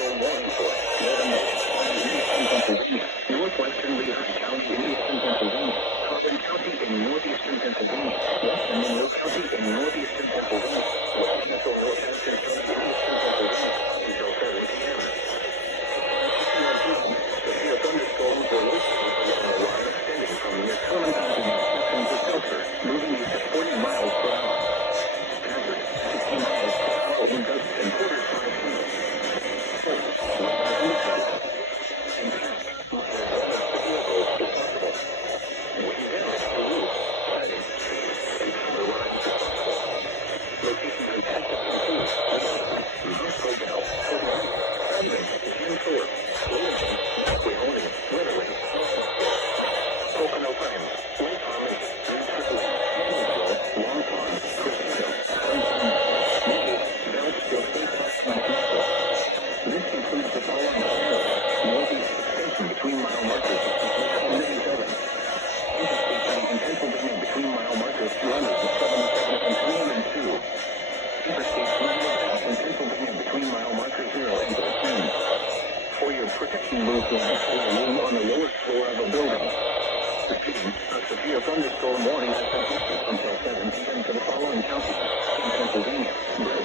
thunderstorm warning for northern eastern Pennsylvania, northwestern Lehigh County in eastern Pennsylvania, Carbon County in northeastern Pennsylvania, western Monroe County in northeastern Pennsylvania, west central Northampton County in eastern Pennsylvania, until 7 p.m. Severe thunderstorms were located along a line extending from near Allentown to Seltzer, moving east at 40 miles per hour. Average 60 miles per hour wind gusts and quarters 5 feet. Protection booth will room on the lowest floor of a building. Repeating, a severe thunderstorm warning has been issued until 7 p.m. for the following counties in Pennsylvania.